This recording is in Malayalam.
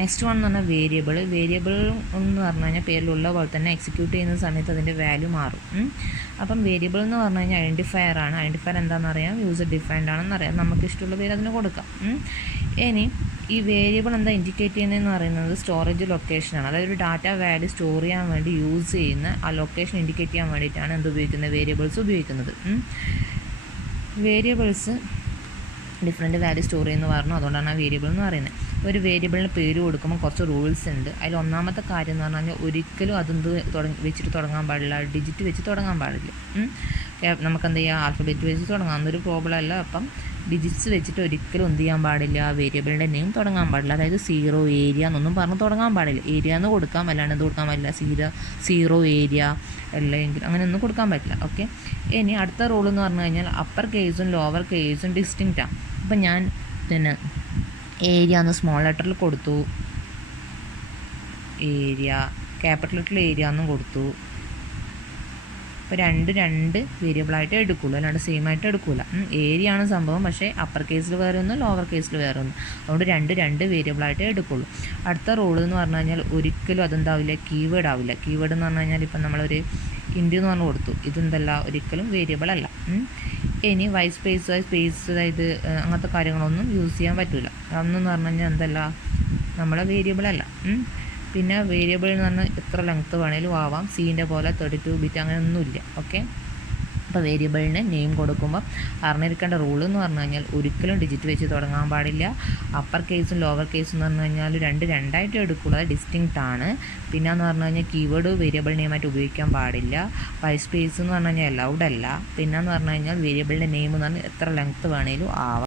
നെക്സ്റ്റ് വൺ എന്ന് പറഞ്ഞാൽ വേരിയബിൾ എന്ന് പറഞ്ഞു കഴിഞ്ഞാൽ പേരിലുള്ള പോലെ തന്നെ എക്സിക്യൂട്ട് ചെയ്യുന്ന സമയത്ത് അതിൻ്റെ വാല്യൂ മാറും. അപ്പം വേരിയബിൾ എന്ന് പറഞ്ഞു കഴിഞ്ഞാൽ ഐഡൻറ്റിഫയർ ആണ്. ഐഡൻറ്റിഫയർ എന്താണെന്ന് അറിയാം, യൂസർ ഡിഫൈൻഡ് ആണെന്ന് അറിയാം. നമുക്ക് ഇഷ്ടമുള്ള പേര് അതിന് കൊടുക്കാം. ഇനി ഈ വേരിയബിൾ എന്താ ഇൻഡിക്കേറ്റ് ചെയ്യുന്നതെന്ന് പറയുന്നത് സ്റ്റോറേജ് ലൊക്കേഷനാണ്. അതായത് ഒരു ഡാറ്റ വാല്യൂ സ്റ്റോർ ചെയ്യാൻ വേണ്ടി യൂസ് ചെയ്യുന്ന ആ ലൊക്കേഷൻ ഇൻഡിക്കേറ്റ് ചെയ്യാൻ വേണ്ടിയിട്ടാണ് എന്ത് ഉപയോഗിക്കുന്നത്, വേരിയബിൾസ് ഉപയോഗിക്കുന്നത്. വേരിയബിൾസ് ഡിഫറെൻറ്റ് വാല്യൂ സ്റ്റോർ ചെയ്യുമെന്ന് പറഞ്ഞു, അതുകൊണ്ടാണ് ആ വേരിയബിൾ എന്ന് പറയുന്നത്. ഒരു വേരിയബിളിന് പേര് കൊടുക്കുമ്പോൾ കുറച്ച് റൂൾസ് ഉണ്ട്. അതിൽ ഒന്നാമത്തെ കാര്യം എന്ന് പറഞ്ഞു കഴിഞ്ഞാൽ ഒരിക്കലും അതെന്ത് വെച്ചിട്ട് തുടങ്ങാൻ പാടില്ല, ഡിജിറ്റ് വെച്ച് തുടങ്ങാൻ പാടില്ല. നമുക്കെന്ത് ചെയ്യാം, ആൽഫബറ്റ് വെച്ച് തുടങ്ങാം, അന്നൊരു പ്രോബ്ലം അല്ല. അപ്പം ഡിജിറ്റ്സ് വെച്ചിട്ട് ഒരിക്കലും എന്ത് ചെയ്യാൻ പാടില്ല, വേരിയബിളിൻ്റെ നെയിം തുടങ്ങാൻ പാടില്ല. അതായത് 0 ഏരിയ എന്നൊന്നും പറഞ്ഞ് തുടങ്ങാൻ പാടില്ല. ഏരിയ എന്ന് കൊടുക്കാം, അല്ലാണ്ട് എന്ത് കൊടുക്കാൻ പറ്റില്ല, 0 ഏരിയ അല്ലെങ്കിൽ അങ്ങനെയൊന്നും കൊടുക്കാൻ പറ്റില്ല. ഓക്കെ. ഇനി അടുത്ത റൂൾ എന്ന് പറഞ്ഞു കഴിഞ്ഞാൽ അപ്പർ കേസും ലോവർ കേസും ഡിസ്റ്റിങ്ക്റ്റാണ്. അപ്പം ഞാൻ പിന്നെ ഏരിയ എന്ന് സ്മോൾ ലെറ്ററിൽ കൊടുത്തു, ഏരിയ ക്യാപിറ്റൽ ലെറ്ററിൽ ഏരിയ എന്നും കൊടുത്തു. അപ്പോൾ രണ്ട് വേരിയബിളായിട്ട് എടുക്കുള്ളൂ, അല്ലാണ്ട് സെയിം ആയിട്ട് എടുക്കില്ല. ഏരിയ ആണ് സംഭവം, പക്ഷേ അപ്പർ കേസിൽ വേറെ ഒന്ന്, ലോവർ കേസിൽ വേറെ ഒന്ന്. അതുകൊണ്ട് രണ്ട് വേരിയബിളായിട്ട് എടുക്കുള്ളൂ. അടുത്ത റൂൾ എന്ന് പറഞ്ഞു കഴിഞ്ഞാൽ ഒരിക്കലും അതെന്താവില്ല, കീവേഡ് ആവില്ല. കീവേഡ് എന്ന് പറഞ്ഞു കഴിഞ്ഞാൽ ഇപ്പം നമ്മളൊരു ഇൻഡ് എന്ന് പറഞ്ഞു കൊടുത്തു, ഇതെന്തല്ല ഒരിക്കലും വേരിയബിൾ അല്ല. ഇനി സ്പേസ് അതായത് അങ്ങനത്തെ കാര്യങ്ങളൊന്നും യൂസ് ചെയ്യാൻ പറ്റില്ല. അതെന്ന് പറഞ്ഞു കഴിഞ്ഞാൽ എന്തല്ല, നമ്മളെ വേരിയബിൾ അല്ല. പിന്നെ വേരിയബിൾ എന്ന് പറഞ്ഞാൽ എത്ര ലെങ്ത്ത് വേണേലും ആവാം, സീൻ്റെ പോലെ 32 ബിറ്റ് അങ്ങനെയൊന്നുമില്ല. ഓക്കെ. അപ്പോൾ വേരിയബിളിന് നെയിം കൊടുക്കുമ്പോൾ അറിഞ്ഞിരിക്കേണ്ട റൂൾ എന്ന് പറഞ്ഞു കഴിഞ്ഞാൽ ഒരിക്കലും ഡിജിറ്റ് വെച്ച് തുടങ്ങാൻ പാടില്ല. അപ്പർ കേസും ലോവർ കേസും എന്ന് പറഞ്ഞു കഴിഞ്ഞാൽ രണ്ടായിട്ട് എടുക്കുള്ളൂ, അത് ഡിസ്റ്റിങ്ക്റ്റ് ആണ്. പിന്നെ എന്ന് പറഞ്ഞു കഴിഞ്ഞാൽ കീവേഡ് വേരിയബിൾ നെയിമായിട്ട് ഉപയോഗിക്കാൻ പാടില്ല. വൈറ്റ് സ്പേസ് എന്ന് പറഞ്ഞു കഴിഞ്ഞാൽ അലൗഡ് അല്ല. പിന്നെ എന്ന് പറഞ്ഞു കഴിഞ്ഞാൽ വേരിയബിളിൻ്റെ നെയിം എന്ന് പറഞ്ഞാൽ എത്ര ലെങ്ത്ത് വേണേലും ആവാം.